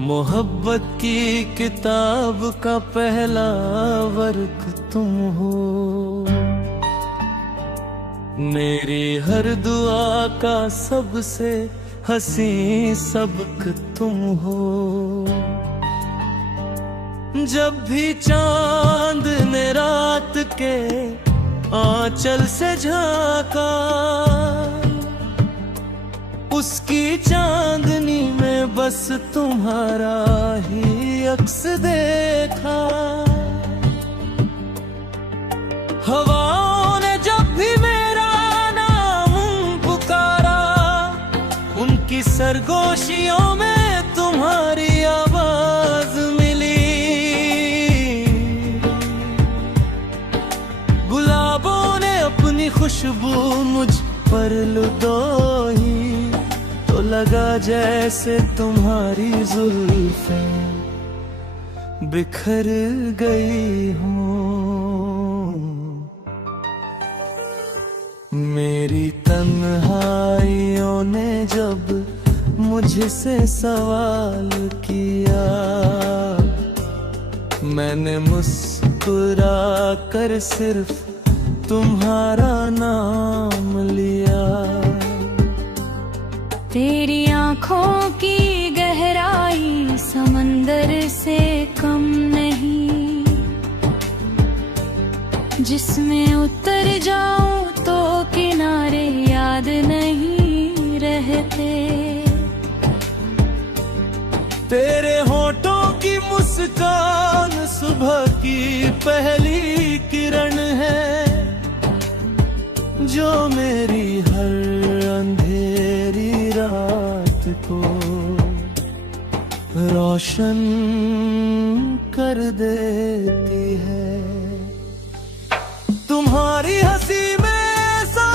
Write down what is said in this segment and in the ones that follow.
मोहब्बत की किताब का पहला वर्क तुम हो, मेरी हर दुआ का सबसे हंसी सबक तुम हो। जब भी चांद ने रात के आंचल से झांका, उसकी चांदनी में बस तुम्हारा ही अक्स देखा। हवाओं ने जब भी मेरा नाम पुकारा, उनकी सरगोशियों में तुम्हारी आवाज मिली। गुलाबों ने अपनी खुशबू मुझ पर लुदोई, तो लगा जैसे तुम्हारी जुल्फें बिखर गई हों। मेरी तन्हाइयों ने जब मुझसे सवाल किया, मैंने मुस्कुरा कर सिर्फ तुम्हारा नाम लिया। तेरी आँखों की गहराई समंदर से कम नहीं, जिसमें उतर जाऊं तो किनारे याद नहीं रहते। तेरे होठों की मुस्कान सुबह की पहली किरण है, जो मेरी हर अंधेरी रात को रोशन कर देती है। तुम्हारी हंसी में ऐसा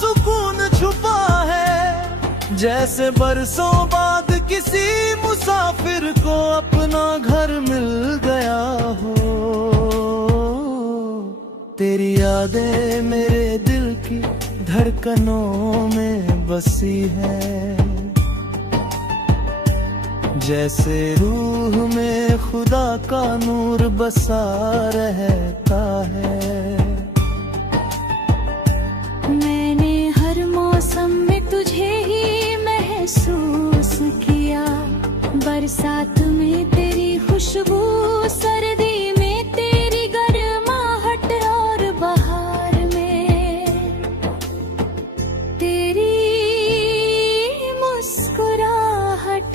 सुकून छुपा है, जैसे बरसों बाद किसी मुसाफिर को अपना घर मिल गया हो। तेरी यादें मेरे दिल की धड़कनों में बसी है, जैसे रूह में खुदा का नूर बसा रहता है। मैंने हर मौसम में तुझे ही महसूस किया, बरसात में तेरी खुशबू, सर्दी में तेरी गर्माहट और बहार में तेरी मुस्कुराहट।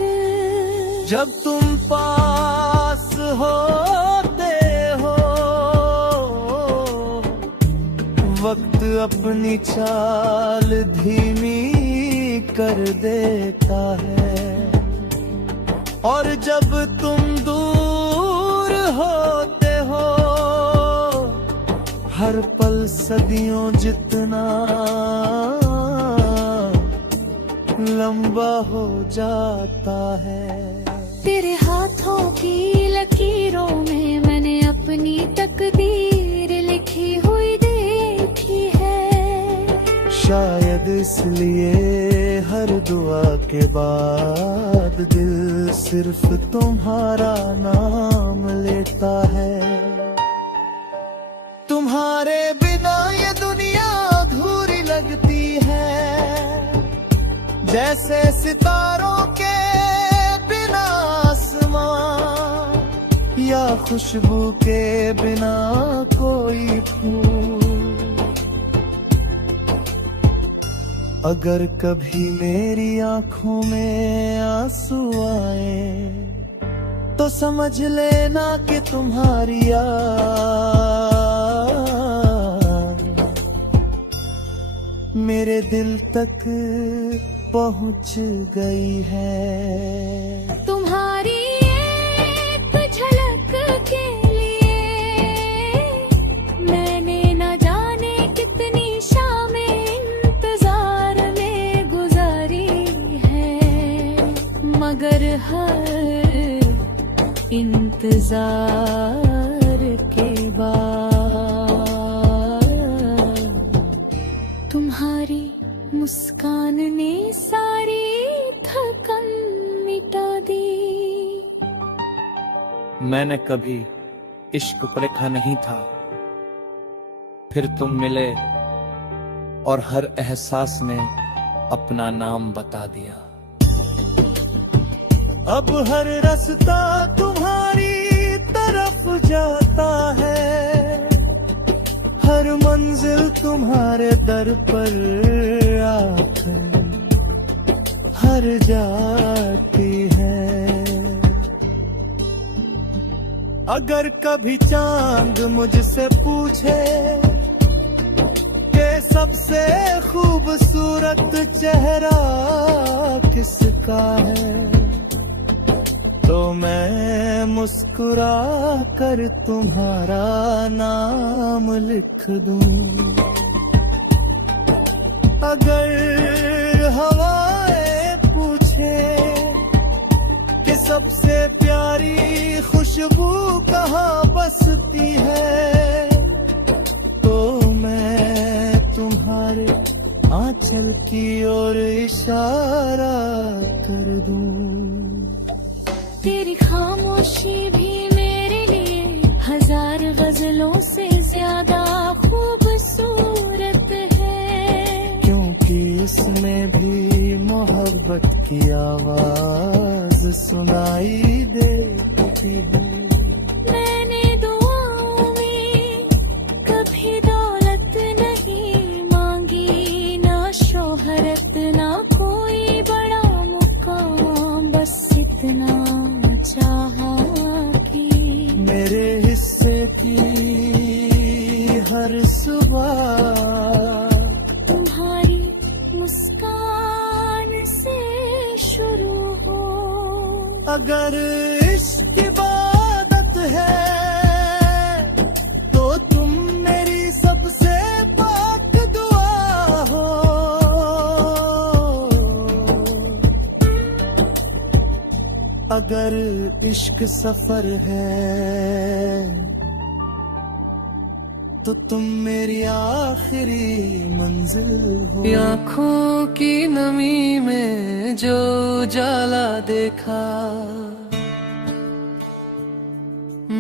जब तुम पास होते हो, वक्त अपनी चाल धीमी कर देता है, और जब तुम दूर होते हो, हर पल सदियों जितना लंबा हो जाता है। तेरे हाथों की लकीरों में मैंने अपनी तकदीर लिखी हुई देखी है। शायद इसलिए हर दुआ के बाद दिल सिर्फ तुम्हारा नाम लेता है। तुम्हारे बिना ये दुनिया अधूरी लगती है, जैसे सितारों के बिना आसमां, या खुशबू के बिना कोई फूल। अगर कभी मेरी आंखों में आंसू आए, तो समझ लेना कि तुम्हारी याद मेरे दिल तक पहुंच गई है। तुम्हारी एक झलक के लिए मैंने न जाने कितनी शामें इंतजार में गुजारी है, मगर हर इंतजार के मुस्कान ने सारी थकन मिटा दी। मैंने कभी इश्क को लिखा नहीं था, फिर तुम मिले और हर एहसास ने अपना नाम बता दिया। अब हर रास्ता तुम्हारी तरफ जाता है, हर मंजिल तुम्हारे दर पर आकर हर जाती है। अगर कभी चांद मुझसे पूछे कि सबसे खूबसूरत चेहरा किसका है, तो मैं मुस्कुरा कर तुम्हारा नाम लिख दूं। अगर हवाएं पूछे कि सबसे प्यारी खुशबू कहाँ बसती है, तो मैं तुम्हारे आंचल की ओर इशारा कर दूं। तेरी खामोशी भी मेरे लिए हजार गजलों से ज्यादा खूबसूरत है, क्योंकि इसमें भी मोहब्बत की आवाज सुनाई देती है। मैंने दुआओं में कभी दौलत नहीं मांगी, ना शोहरत ना कोई बड़ा मुकाम, बस इतना चाहा कि मेरे हिस्से की हर सुबह तुम्हारी मुस्कान से शुरू हो। अगर इश्क इबादत है तो तुम मेरी सबसे पाक दुआ हो। अगर इश्क सफर है तो तुम मेरी आखिरी मंजिल हो। आँखों की नमी में जो उजाला देखा,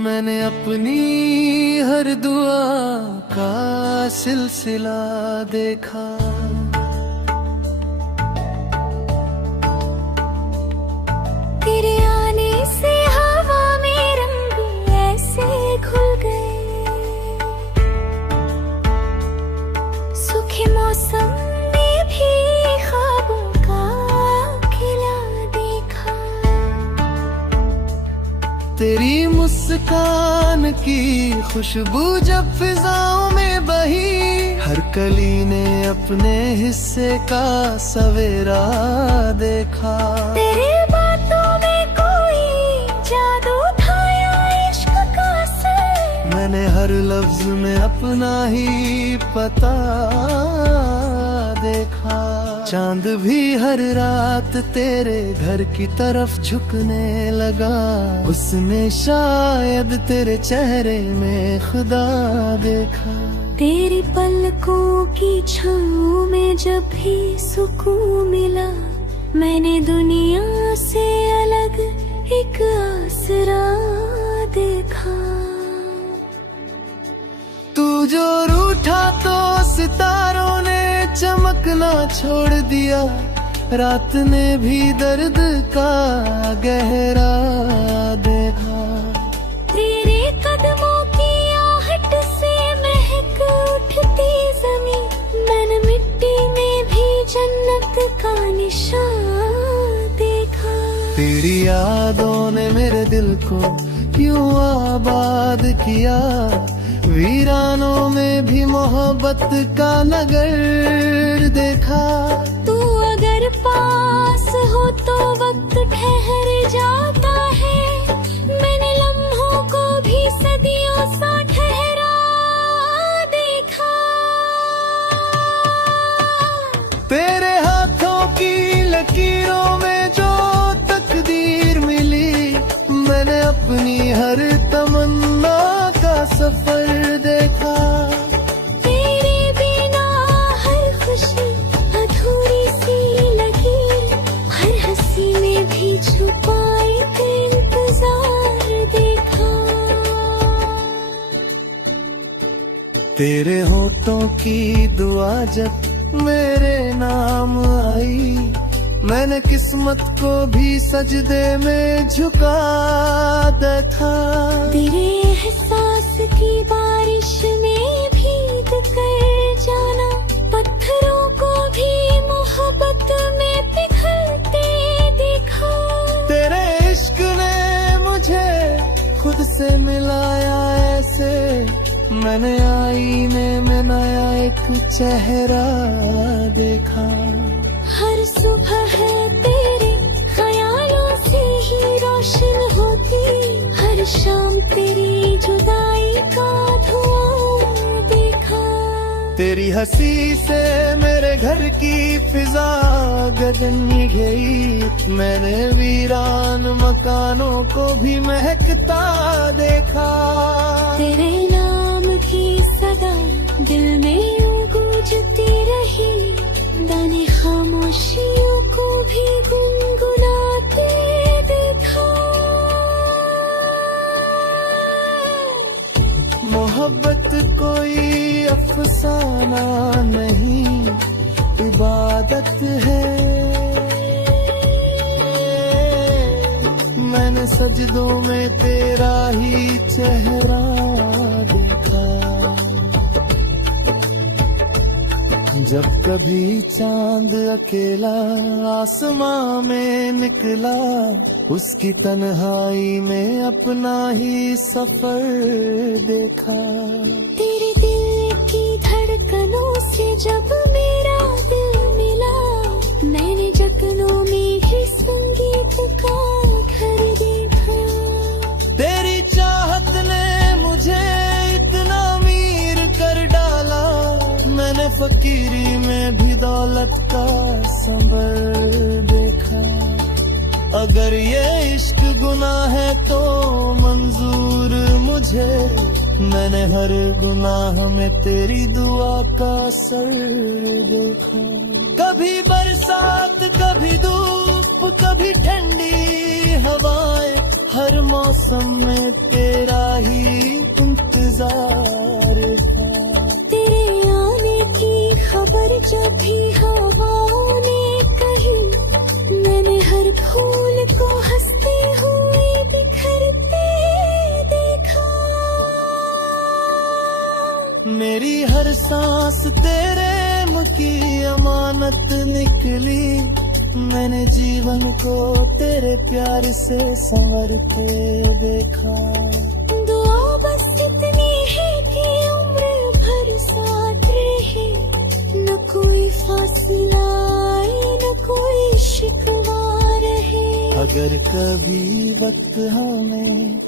मैंने अपनी हर दुआ का सिलसिला देखा। तेरे आने से हवा में रंग ऐसे खुल गए, सूखे मौसम में भी ख्वाबों का खिला देखा। तेरी मुस्कान की खुशबू जब फिजाओं में बही, हर कली ने अपने हिस्से का सवेरा देखा। तेरे बातों में कोई जादू था या इश्क का असर, मैंने हर लफ्ज में अपना ही पता देखा। चांद भी हर रात तेरे घर की तरफ झुकने लगा, उसने शायद तेरे चेहरे में खुदा देखा। तेरी पलकों की छाँव में जब भी सुकून मिला, मैंने दुनिया से अलग एक आसरा देखा। तू जो रूठा तो सितारों ने चमकना छोड़ दिया, रात ने भी दर्द का गहरा देखा। तेरे कदमों की आहट से महक उठती जमीन, मैंने मिट्टी में भी जन्नत का निशान देखा। तेरी यादों ने मेरे दिल को क्यों आबाद किया, वीरानों में भी मोहब्बत का नगर देखा। तू अगर पास हो तो वक्त ठहर जाता है, मैंने लम्हों को भी सदियों सा ठहरा देखा। तेरे हाथों की लकीरों में जो तकदीर मिली, मैंने अपनी हर तमन्ना का सफर देखा। तेरे बिना हर खुशी अधूरी तेरे होठों की दुआ जब मेरे नाम आई, मैंने किस्मत को भी सजदे में झुका दा था। तेरे एहसास की बारिश में भीग कर जाना, पत्थरों को भी मोहब्बत में पिघलते देखा। तेरे इश्क ने मुझे खुद से मिलाया ऐसे, मैंने आईने में नया एक चेहरा देखा। हर सुबह है तेरे ख्यालों से ही रोशन होती, हर शाम तेरी जुदाई का धुआं देखा। तेरी हंसी से मेरे घर की फिजा गगन में गई, मैंने वीरान मकानों को भी महकता देखा। तेरे नाम की सदा दिल में यूं गूंजती रही, दाने खामोशियों को भी गुनगुनाते देखा। मोहब्बत कोई अफसाना नहीं, इबादत है। मैंने सजदों में तेरा ही चेहरा देखा। जब कभी चांद अकेला आसमां में निकला, उसकी तन्हाई में अपना ही सफर देखा। तेरे दिल की धड़कनों से जब मेरा दिल मिला, मैंने जख्नों में ही संगीत का घर देखा। तेरी चाहत ने मुझे इतना अमीर कर डाला, मैंने फकीरी में भी दौलत का संबर देखा। अगर ये इश्क गुनाह है तो मंजूर मुझे, मैंने हर गुनाह में तेरी दुआ का असर देखा। कभी बरसात कभी धूप कभी ठंडी हवाएं, हर मौसम में तेरा ही इंतजार था। तेरे आने की खबर जब भी हवाओं ने कही, मैंने हर फूल को हंसते हुए बिखरते देखा। मेरी हर सांस तेरे की अमानत निकली, मैंने जीवन को तेरे प्यार से संवरते देखा। दुआ बस इतनी है कि उम्र भर साथ रहे, न कोई फासला आए न कोई शिकवा रहे। अगर कभी वक्त हमें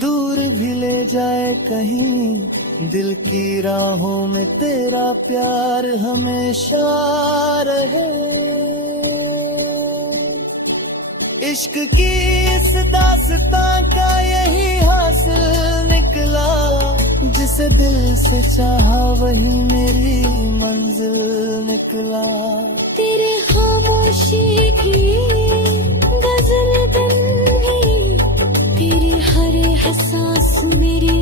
दूर भी ले जाए कहीं, दिल की राहों में तेरा प्यार हमेशा रहे। इश्क की इस दास्तां का यही हासिल निकला, जिसे दिल से चाहा वही मेरी मंजिल निकला। तेरे खामोशी की गजल बन गई, तेरे हर एहसास मेरी